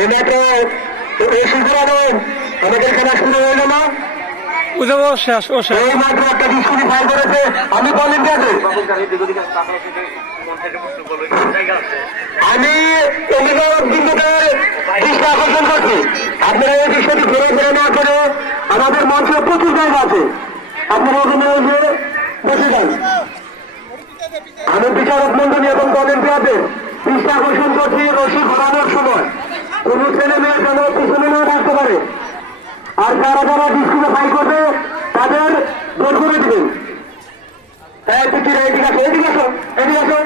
এইমাত্র রশি ঘোরানোর আমাদের খেলা শুরু হয়ে গেল। এইমাত্র একটা ডিসকুটি ফাইল করেছে। আমি বলেন আমি অভিভাবক বিন্দুদের দৃষ্টি আকর্ষণ করছি। আপনারা এই দৃশ্যটি ঘুরে ফিরে না করে আমাদের মঞ্চে প্রচুর জায়গা আছে, আপনারা ওখানে এসে বসে যান। আমি বিচারক মন্ডলী এবং ভলেন্টিয়ারদের দৃষ্টি আকর্ষণ করছি, রশি ঘোরানোর সময় কোন ছেলে মেয়ে যেন পিছনে না রাখতে পারে। আর যারা যারা ডিসকুটে ফাইল করবে তাদের দৌড় করে দিবেন। হ্যাঁ পিছিয়ে এদিকে আসো, এদিকে আসো, এদিকে আসো।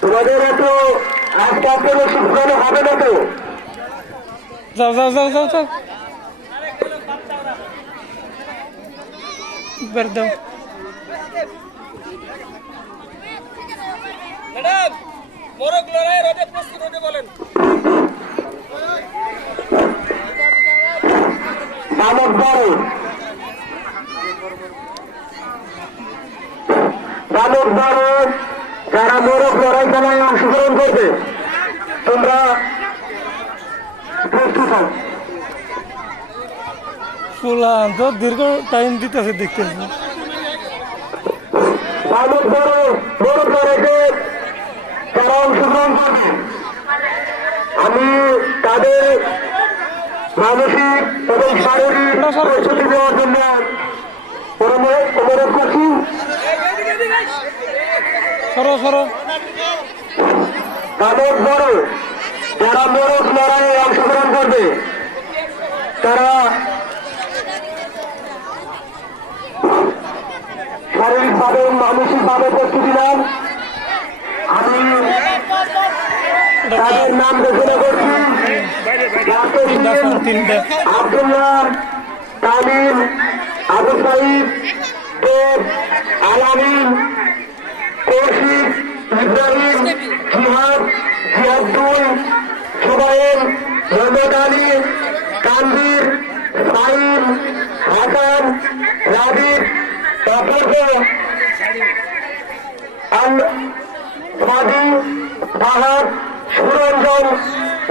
তোমাদের এত আস্তে আস্তে রশি ঘোরানো হবে না তো? যাও যাও যাও যাও যাও বের দাও। ম্যাডাম মোরগ লড়াই রোদে প্রস্তুত হতে বলেন। বালক বড় বালক বড় যারা মোরগ লড়াই খেলায় অংশগ্রহণ করবে তোমরা প্রস্তুত হও। ফুলান তো দীর্ঘ টাইম দিতেছে দেখতেছি। বালক বড় মোরগ লড়াইতে যারা অংশগ্রহণ করবে আমি তাদের মানসিক এবং শারীরিক প্রস্তুতি দেওয়ার জন্য অনুরোধ করছি। সরো সরো। বালক বড় যারা মোরগ লড়াইয়ে অংশগ্রহণ করবে তারা শারীরিকভাবে মানসিকভাবে প্রস্তুতি নেন। আমি তাদের নাম ঘোষণা করছি। আব্দুল্লাহ, তামিম, আবু সাইদ, দেব, আলামিন, কৌশিক, ইব্রাহিম, জিহাদ, জিয়াদুল, সুবাইল, মোহাম্মদ আলী, কানবীর, সাইম, হাসান, রাবিব, অপূর্ব, সাদি, ফাহাদ, সুরঞ্জন,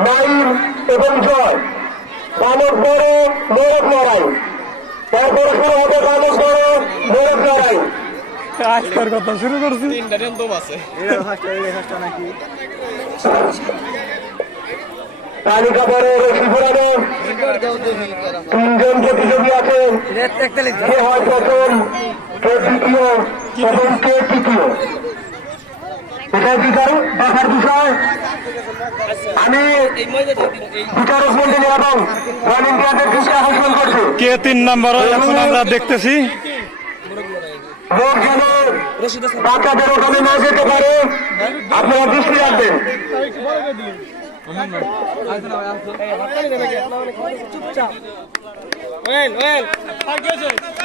নাইম এবং জয়। বালক বড় মোরগ লড়াই, তারপরে শুরু হবে বালক বড় মোরগ লড়াই। আজকের কথা শুরু করছি। তালিকা পরে রশি ঘোরানো তিনজন প্রতিযোগী আছেন। কে হয় প্রথম, কে দ্বিতীয় এবং কে তৃতীয়, এটা দেখার বিষয়। আমি বিচারক মন্ডলী এবং ভলেন্টিয়ারদের দৃষ্টি আকর্ষণ করছি। কে 3 নাম্বার এখন আমরা দেখতেছি। লোক যেন বাচ্চাদের ওখানে না যেতে পারে, আপনারা দৃষ্টি রাখবেন।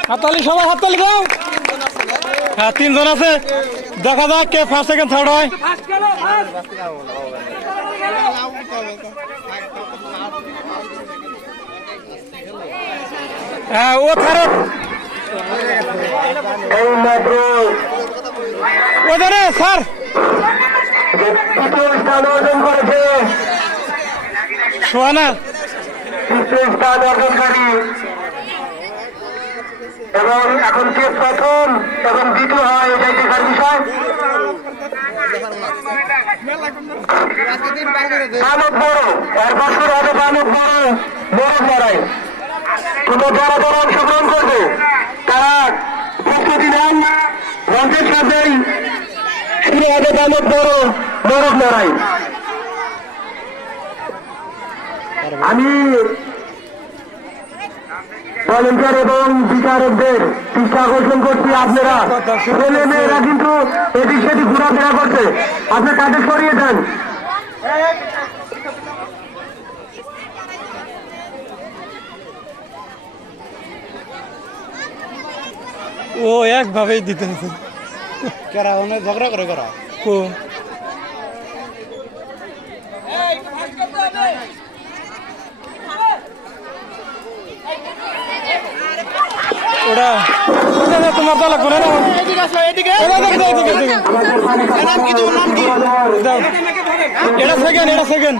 হাততালি সবাই হাততালি দাও। হ্যাঁ 3 জন আছে, দেখা যাক কে ফার্স্ট সেকেন্ড থার্ড হয়। হ্যাঁ ও থার্ড এইমাত্র ওদের স্যার তৃতীয় স্থান অর্জন করেছে, সোহানা তৃতীয় স্থান অর্জনকারী এবং এখন কে প্রথম এবং দ্বিতীয় হয় এটাই দেখার বিষয়। বালক বড় এরপর শুরু হবে বালক বড় মোরগ লড়াই। কিন্তু যারা যারা অংশগ্রহণ করবে তারা প্রস্তুতি নেন। রঞ্জিত সাথেই শুরু হবে বালক বড় মোরগ লড়াই। আমি ভলেন্টিয়ার এবং বিচারকদের দৃষ্টি আকর্ষণ করছি, আপনারা ছেলে মেয়েরা কিন্তু এদিক সেদিক ঘোরাফেরা করছে, আপনার কাজে সরিয়ে দেন। ও একভাবেই দিতে হচ্ছে। কেরা অনেক ঝগড়া করে করা ও ওটা তোমার তো লাগবে না এদিকে আমাদের পানি এটা সেকেন্ড